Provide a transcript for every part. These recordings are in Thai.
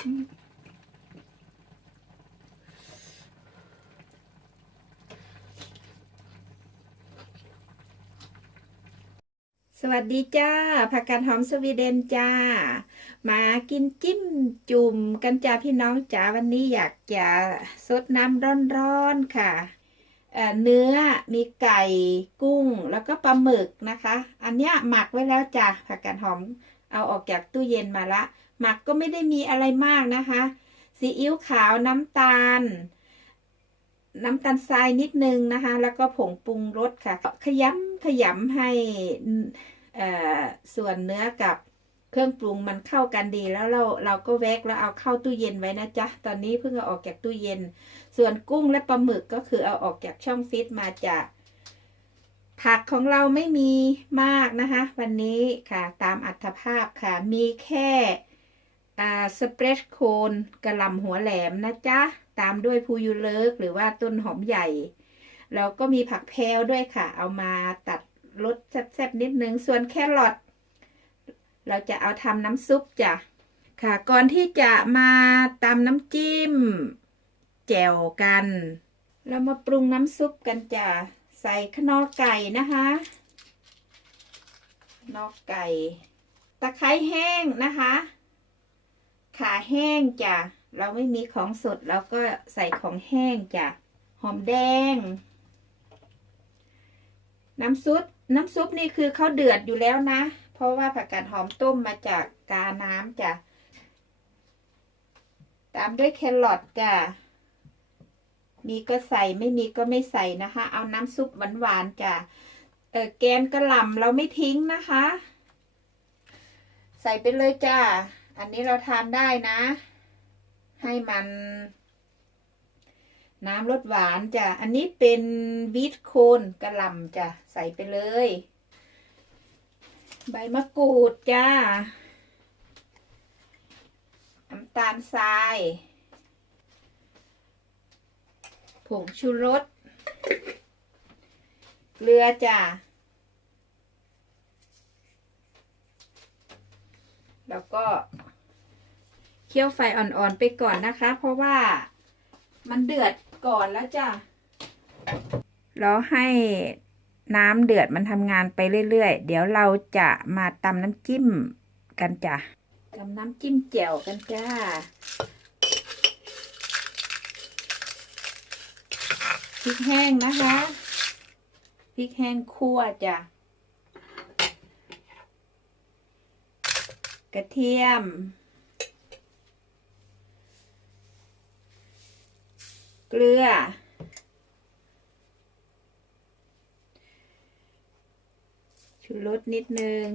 สวัสดีจ้าผักกาดหอมสวีเดนจ้า มากินจิ้มจุ่มกันจ้าพี่น้องจ๋าวันนี้อยากจะซดน้ำร้อนๆค่ะเเนื้อมีไก่กุ้งแล้วก็ปลาหมึกนะคะ อันเนี้ยหมักไว้แล้วจ้ะผักกาดหอมเอาออกจากตู้เย็นมาละ หมักก็ไม่ได้มีอะไรมากนะคะ ซีอิ๊วขาวน้ำตาล น้ำตาลทรายนิดนึงนะคะ แล้วก็ผงปรุงรสค่ะ ขยำขยำให้ส่วนเนื้อกับเครื่องปรุงมันเข้ากันดีแล้วเราเราก็แวกแล้วเอาเข้าตู้เย็นไว้นะจ๊ะ ตอนนี้เพิ่งเอาออกจากตู้เย็น ส่วนกุ้งและปลาหมึกก็คือเอาออกจากช่องฟิตมาจาก ผักของเราไม่มีมากนะคะ วันนี้ค่ะตามอัตภาพค่ะมีแค่ สเปรดโคนกระลำหัวแหลมนะจ๊ะ ตามด้วยพูยูเลิกหรือว่าต้นหอมใหญ่ แล้วก็มีผักแพรวด้วยค่ะ เอามาตัดรสแซ่บๆนิดนึง ส่วนแครอทเราจะเอาทำน้ำซุปจ้ะ ค่ะ ก่อนที่จะมาตำน้ำจิ้ม แจ่วกัน เรามาปรุงน้ำซุปกันจ้ะ ใส่ขนอไก่นะคะนอกไก่ ตะไคร้แห้งนะคะ ขาแห้งจ้ะ เราไม่มีของสดเราก็ใส่ของแห้งจ้ะ หอมแดง น้ำซุป น้ำซุปนี่คือเขาเดือดอยู่แล้วนะ เพราะว่าผักกาดหอมต้มมาจากกาน้ำจ้ะ ตามด้วยแครอทจ้ะ มีก็ใส่ไม่มีก็ไม่ใส่นะคะ เอาน้ำซุปหวานๆจ้ะ เออแกนกระหล่ำเราไม่ทิ้งนะคะ ใส่ไปเลยจ้ะ อันนี้เราทานได้นะ ให้มัน น้ำรสหวานจ้ะ อันนี้เป็นวีทโคนกระหล่ำจ้ะ ใส่ไปเลย ใบมะกรูดจ้าน้ำตาลทรายผงชูรส เกลือจ้ะ แล้วก็ เคี่ยวไฟอ่อนๆไปก่อนนะคะ เพราะว่ามันเดือดก่อนแล้วจ้ะแล้วให้น้ำเดือดมันทำงานไปเรื่อยๆ เดี๋ยวเราจะมาตำน้ำจิ้มกันจ้ะตำน้ำจิ้มแจ่วกันจ้า พริกแห้งนะคะ พริกแห้งคั่วจ้ะ กระเทียม เกลือ ชูรสนิดนึง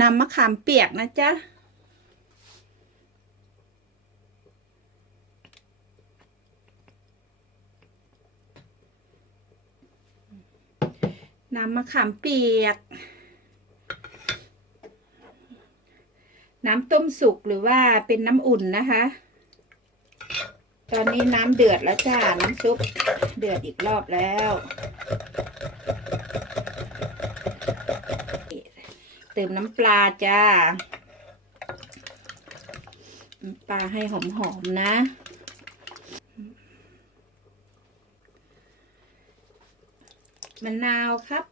น้ำมะขามเปียกนะจ๊ะ น้ำมะขามเปียก น้ำต้มสุกหรือว่าเป็นน้ำอุ่นนะคะ ตอนนี้น้ำเดือดแล้วจ้า น้ำซุปเดือดอีกรอบแล้ว เติมน้ำปลาจ้า น้ำปลาให้หอมๆนะ มะนาวครับ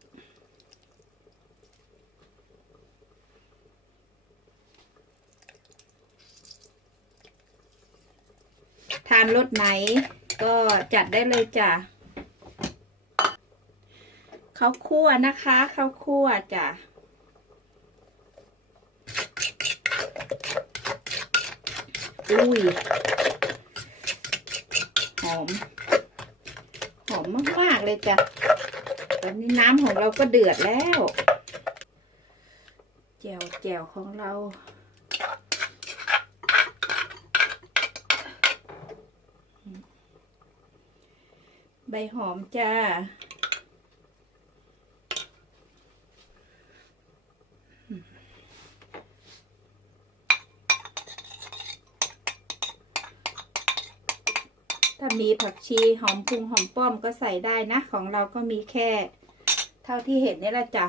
ทานรสไหน ก็จัดได้เลยจ้ะข้าวคั่วนะคะข้าวคั่วจ้ะอุ้ยหอม หอมมาก ๆ เลยจ้ะ อนนี้น้ำของเราก็เดือดแล้วแจวแจวของเรา ใบหอมจ้าอามีผักชีหอมพุงหอมป้อมก็ใส่ได้นะ ของเราก็มีแค่ ท่าที่เห็นนี่แหละจ้ะ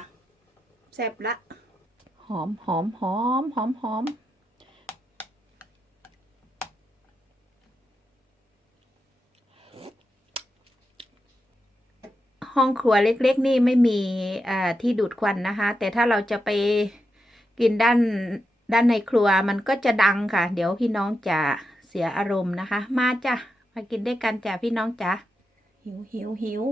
แซ่บละ หอมหอมหอมหอมหอมห้องครัวเล็กๆ นี่ไม่มีที่ดูดควันนะคะ แต่ถ้าเราจะไปกินด้านด้านในครัวมันก็จะดังค่ะ เดี๋ยวพี่น้องจะเสียอารมณ์นะคะ มาจ้ะมากินด้วยกันจ้ะพี่น้องจ้ะหิวหิวหิว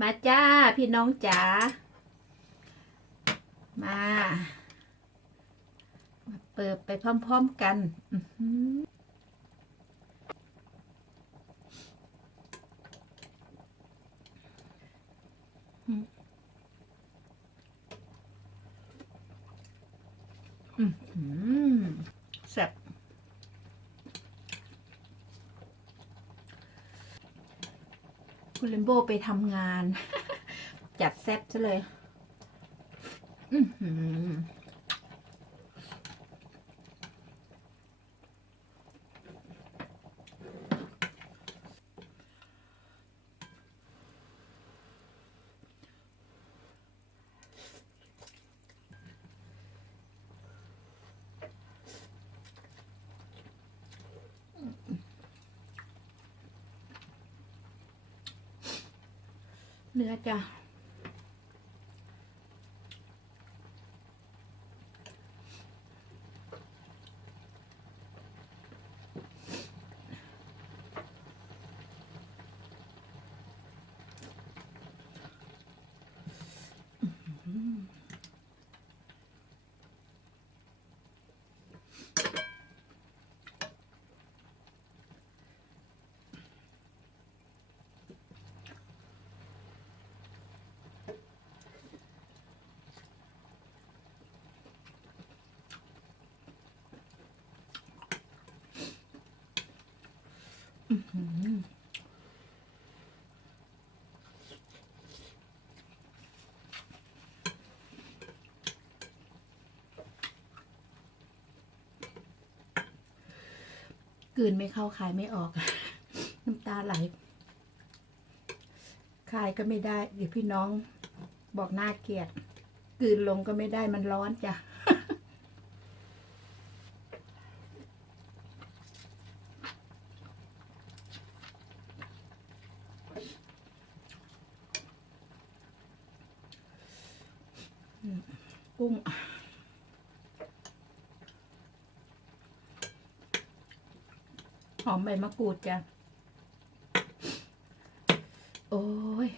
มาจ้าพี่น้องจ๋า มา มาเปิดไปพร้อม ๆ กัน อือหือแซ่บ คุณเลมโบไปทำงาน จัดเซตซะเลย อื้อหือ เนื้อจ้ะ กืนไม่เข้าคายไม่ออก น้ำตาไหลคายก็ไม่ได้ เดี๋ยวพี่น้องบอกน่าเกลียดกืนลงก็ไม่ได้มันร้อนจ้ะ กุ้ง หอมใบมะกรูดจ้ะ โอ้ย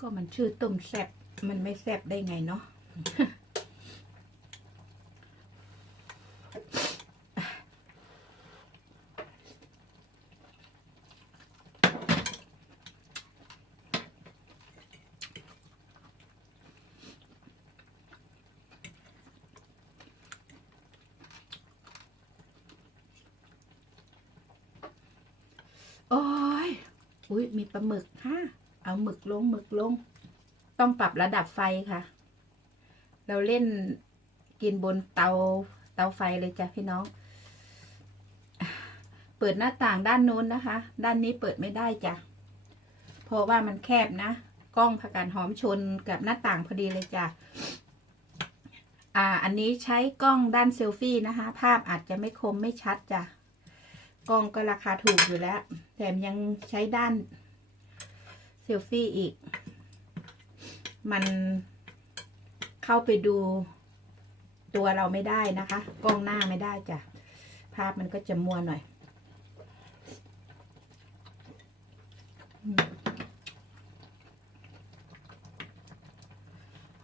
ก็มันชื่อต้มแซบมันไม่แซบได้ไงเนาะ โอ้ย อุ้ยมีปลาหมึกฮะเอาหมึกลงหมึกลง ต้องปรับระดับไฟค่ะ เราเล่นกินบนเตาเตาไฟเลยจ้ะพี่น้อง เปิดหน้าต่างด้านโน้นนะคะ ด้านนี้เปิดไม่ได้จ้ะ เพราะว่ามันแคบนะ กล้องผักกาดหอมชนกับหน้าต่างพอดีเลยจ้ะ อ่า อันนี้ใช้กล้องด้านเซลฟี่นะคะ ภาพอาจจะไม่คมไม่ชัดจ้ะ กล้องก็ราคาถูกอยู่แล้ว แถมยังใช้ด้านเซลฟี่อีก มันเข้าไปดูตัวเราไม่ได้นะคะ กล้องหน้าไม่ได้จ้ะ ภาพมันก็จะมัวหน่อย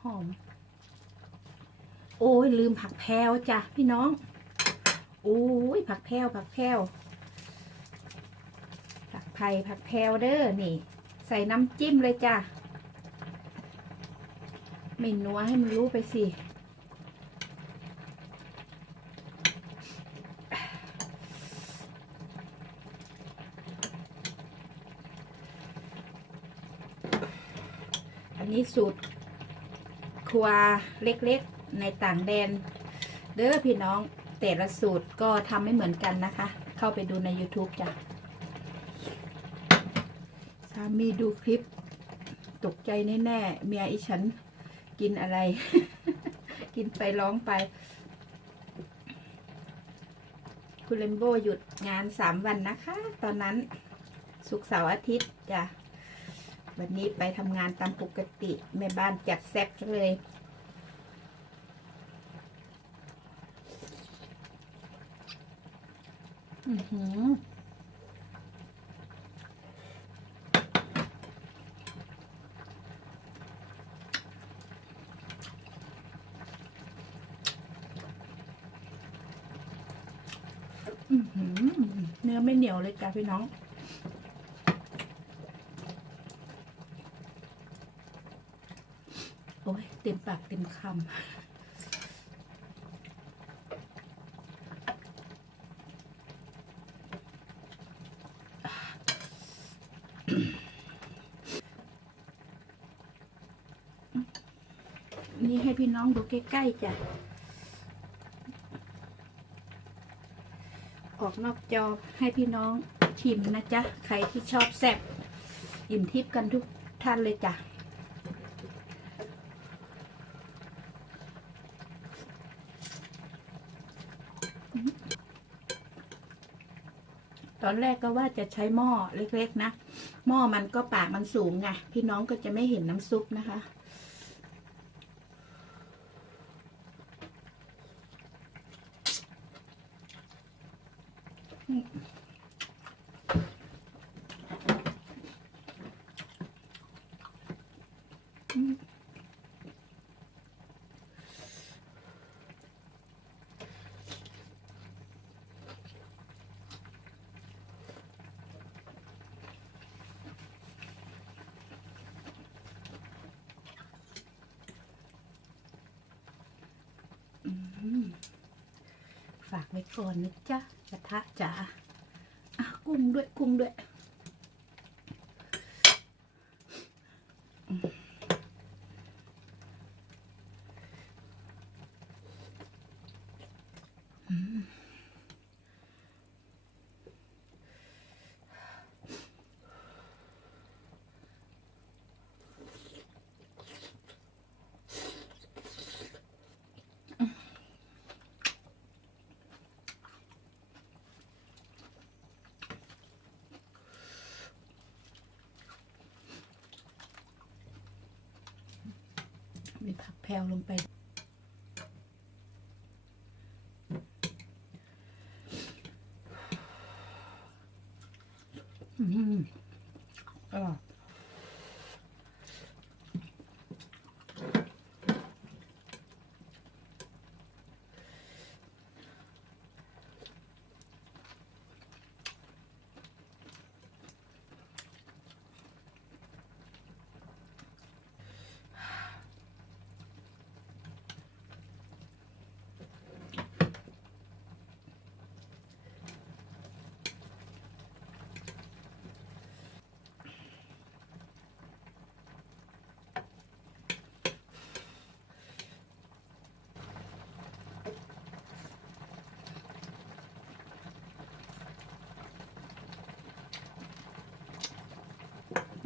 หอม โอ้ยลืมผักแพรวจ้ะพี่น้อง โอ้ยผักแพรวผักแพรว ไผ่ผักแพรวเด้อนี่ ใส่น้ำจิ้มเลยจ้ะไม่นัวให้มันรู้ไปสิอันนี้สูตรครัวเล็กๆในต่างแดน เด้อพี่น้องแต่ละสูตรก็ทำไม่เหมือนกันนะคะ เข้าไปดูใน YouTube จ้ะามีดูคลิป ตกใจแน่ๆเมียอีฉันกินอะไร กินไปร้องไป คุณเลมโบหยุดงานสามวันนะคะ ตอนนั้นศุกเสาร์อาทิตย์จ้ะวันนี้ไปทำงานตามปกติแม่บ้านจัดแซ่บเลยอือหือเนื้อไม่ เหนียวเลยจ้ะพี่น้องโอ้ยเต็มปากเต็มคำนี่ให้พี่น้องดูใกล้ๆจ้ะ ออกนอกจอให้พี่น้องชิมนะจ๊ะ ใครที่ชอบแซ่บอิ่มทิพย์กันทุกท่านเลยจ้ะตอนแรกก็ว่าจะใช้หม้อเล็กๆนะ หม้อมันก็ปากมันสูงไงพี่น้องก็จะไม่เห็นน้ำซุปนะคะ อืม ฝากไว้ก่อนนะจ๊ะกระทะจ๋าอะกุ้งด้วยกุ้งด้วย ผักแพรวลงไป อืมอร่อย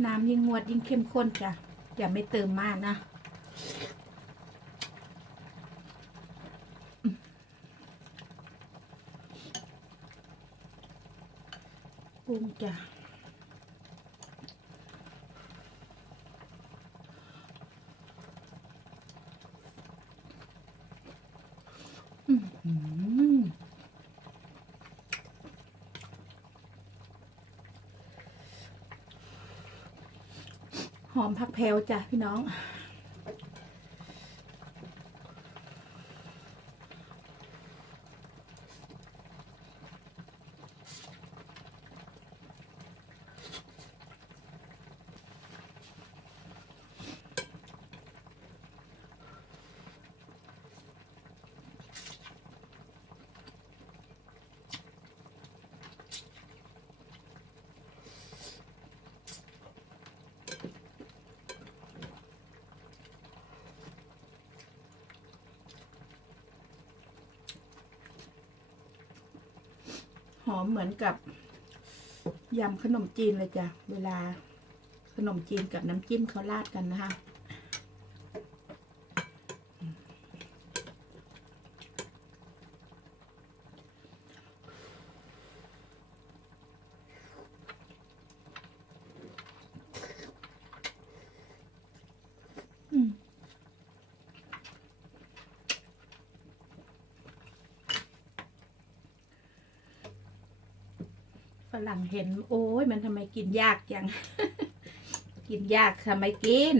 น้ำยิ่งงวดยิ่งเข้มข้นจ้ะ อย่าไม่เติมมากนะกุ้งจ้ะ พักแพลวจ้ะพี่น้อง หอมเหมือนกับยำขนมจีนเลยจ้ะ เวลาขนมจีนกับน้ำจิ้มเขาราดกันนะคะ อืม ฝรั่งเห็น โอ้ยมันทำไมกินยากจัง กินยากทำไมกิน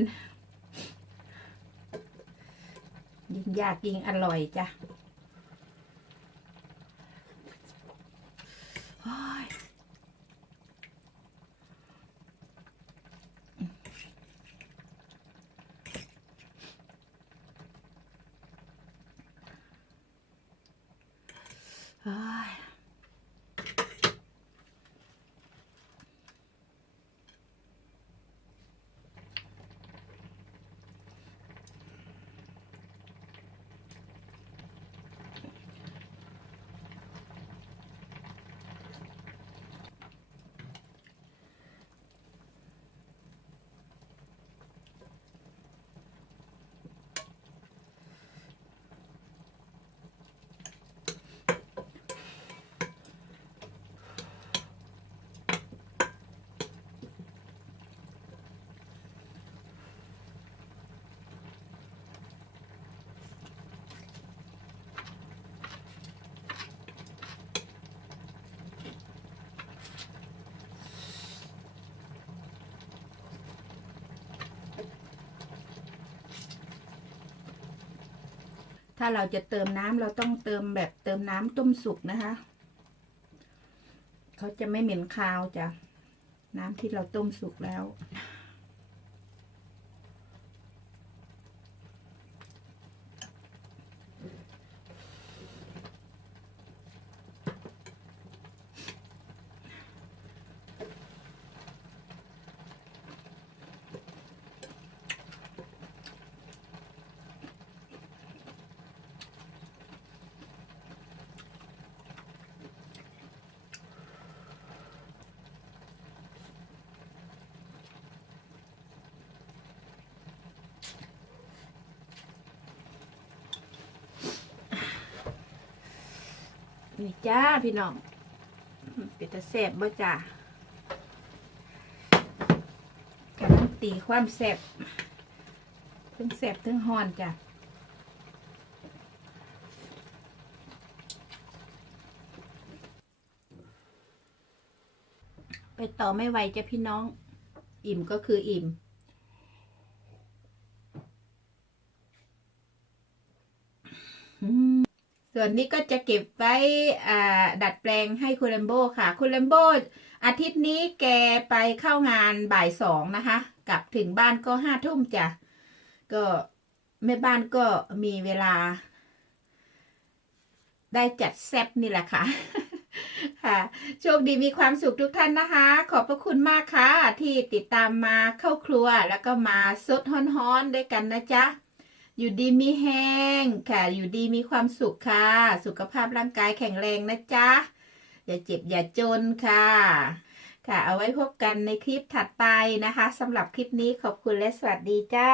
ยิ่งยากยิ่งอร่อยจ้ะ ถ้าเราจะเติมน้ำเราต้องเติมแบบเติมน้ำต้มสุกนะคะ เขาจะไม่เหม็นคาวจ้ะน้ำที่เราต้มสุกแล้ว นี่จ้าพี่น้องเป็นตะแสบบ่จ้าการันตีความแสบเทั้งแสบเทั้งฮอนจ้ะไปต่อไม่ไหวจ้ะพี่น้อง อิ่มก็คืออิ่ม อืม ส่วนนี้ก็จะเก็บไว้ดัดแปลงให้คุณแลมโบค่ะ คุณแลมโบอาทิตย์นี้แกไปเข้างานบ่ายสองนะคะ กลับถึงบ้านก็ห้าทุ่มจ้ะ ก็แม่บ้านก็มีเวลา ได้จัดแซบนี่แหละค่ะ ค่ะ โชคดีมีความสุขทุกท่านนะคะ ขอบพระคุณมากค่ะ ที่ติดตามมาเข้าครัวแล้วก็มาซดฮ้อนๆด้วยกันนะจ๊ะ อยู่ดีมีแห้งค่ะ อยู่ดีมีความสุขค่ะ สุขภาพร่างกายแข็งแรงนะจ๊ะ อย่าเจ็บอย่าจนค่ะ ค่ะ เอาไว้พบกันในคลิปถัดไปนะคะสำหรับคลิปนี้ขอบคุณและสวัสดีจ้า